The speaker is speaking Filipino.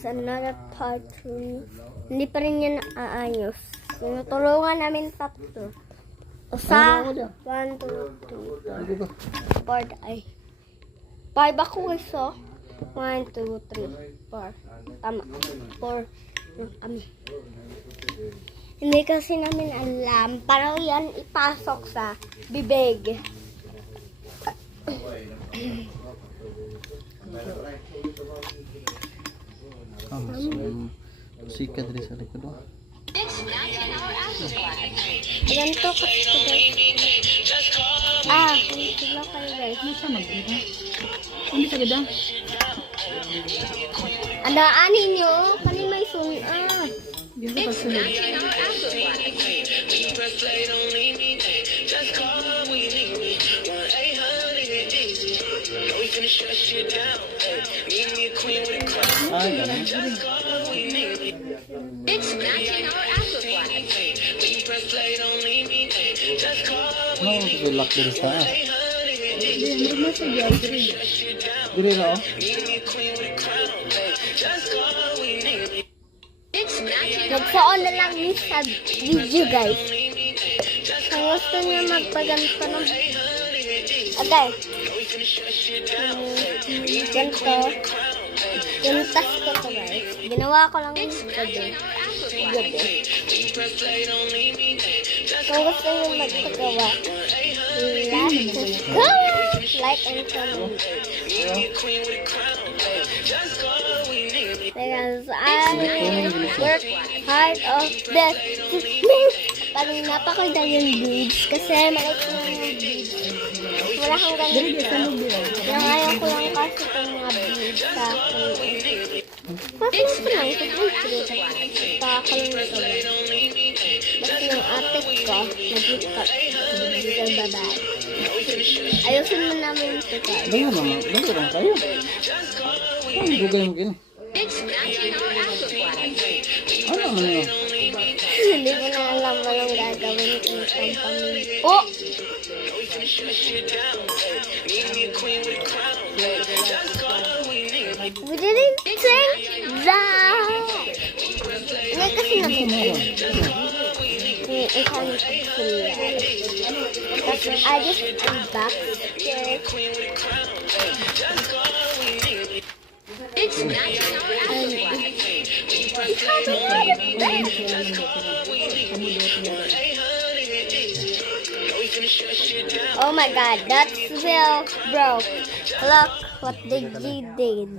is another part 2. Hindi pa rin yan aayos. Tinutulungan namin tatlo. Isa, 1, 2, 3, 4. 4 ay. 5 ako guys, so. 1, 2, 3, 4. Tama. 4 yung kami. Hindi kasi namin alam. Paano yan ipasok sa bibig. Sikat dari sa likod. Ganito kasi guys. Sila kayo guys. Masa maganda? Hindi sa ganda? Andaanin nyo. Kani may sun. Diyan sa pagsunod. Ay, ganun. Oh, gulak dari sa. Hindi mo sa diyan. Diri ra oh. Nagsaon na lang ni sa video guys. Kung gusto niya magpaganto ng... Okay. Ganito. Pintas ko to guys. Ginawa ko lang gabi. Kung gusto niyo magpagawa, like and comment. Because I work hard of this. Parang napakaganda yung beads. Kasi maliit ko lang yung beads. Wala kang ganito. Yung ayaw ko lang kasi itong mga beads sa akin. Bakit ko lang ito beads? Pakakalong na ito. Basta yung ate ko, nag-cut. Yung babae. Ayusin mo namin ito guys. Ganyan naman. Ganyan lang kayo. Ang bugay mo gini. Ano naman yun? Hindi ko na alam anong gagawin kong company. Oh! We didn't think that! Hindi kasi nabuhay. Ikaw sila. Kasi I just unboxed it. It's oh my god, that's Will broke. Look what they did.